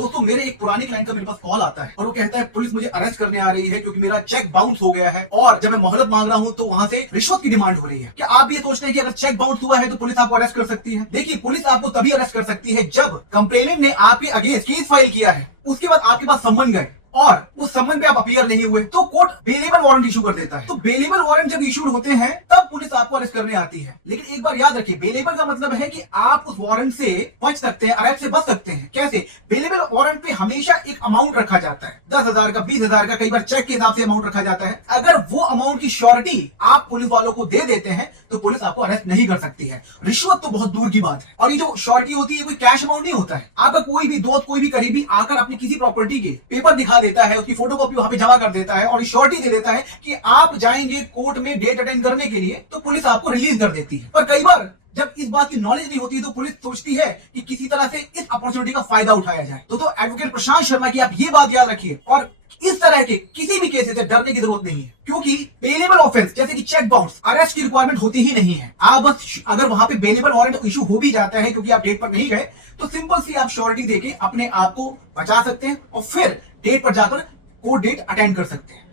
दोस्तों मेरे एक पुराने क्लाइंट का मेरे पास कॉल आता है और वो कहता है पुलिस मुझे अरेस्ट करने आ रही है क्योंकि मेरा चेक बाउंस हो गया है और जब मैं मोहलत मांग रहा हूं तो वहां से रिश्वत की डिमांड हो रही है। क्या आप भी ये सोचते हैं कि अगर चेक बाउंस हुआ है तो पुलिस आपको अरेस्ट कर सकती है? देखिए, पुलिस आपको तभी अरेस्ट कर सकती है जब कंप्लेनेंट ने आपके अगेंस्ट केस फाइल किया है, उसके बाद आपके पास सम्मन गए और उस सम्मन पे आप अपीयर नहीं हुए तो कोर्ट बेलेबल वारंट इशू कर देता है। तो बेलेबल वारंट जब इशूड होते हैं तब पुलिस आपको अरेस्ट करने आती है। लेकिन एक बार याद रखिए, बेलेबल का मतलब है कि आप उस वारंट से बच सकते हैं, अरेस्ट से बच सकते हैं। कैसे? बेलेबल वारंट पे हमेशा एक अमाउंट रखा जाता है, 10,000 का, 20,000 का, कई बार चेक के हिसाब से अमाउंट रखा जाता है। अगर वो अमाउंट की श्योरिटी आप पुलिस वालों को दे देते हैं तो पुलिस आपको अरेस्ट नहीं कर सकती है। रिश्वत तो बहुत दूर की बात है। और ये जो श्योरिटी होती है कोई कैश अमाउंट नहीं होता है। आपका कोई भी दोस्त, कोई भी करीबी आकर अपनी किसी प्रॉपर्टी के पेपर दिखा देता है, उसकी फोटोकॉपी वहां पे जमा कर देता है और श्योरिटी दे देता है कि आप जाएंगे कोर्ट में डेट अटेंड करने के लिए, तो पुलिस आपको रिलीज कर देती है। पर कई बार जब इस बात की नॉलेज नहीं होती तो पुलिस सोचती है कि किसी तरह से इस अपॉर्चुनिटी का फायदा उठाया जाए। तो एडवोकेट प्रशांत शर्मा की आप ये बात याद रखिए और इस तरह के किसी भी केस से डरने की जरूरत नहीं है, क्योंकि बेलेबल ऑफेंस जैसे कि चेक बाउंस, अरेस्ट की रिक्वायरमेंट होती ही नहीं है। आप बस अगर वहां पे बेलेबल वारंट इशू हो भी जाता है क्योंकि आप डेट पर नहीं गए, तो सिंपल सी आप श्योरिटी देके अपने आप को बचा सकते हैं और फिर डेट पर जाकर कोर्ट डेट अटेंड कर सकते हैं।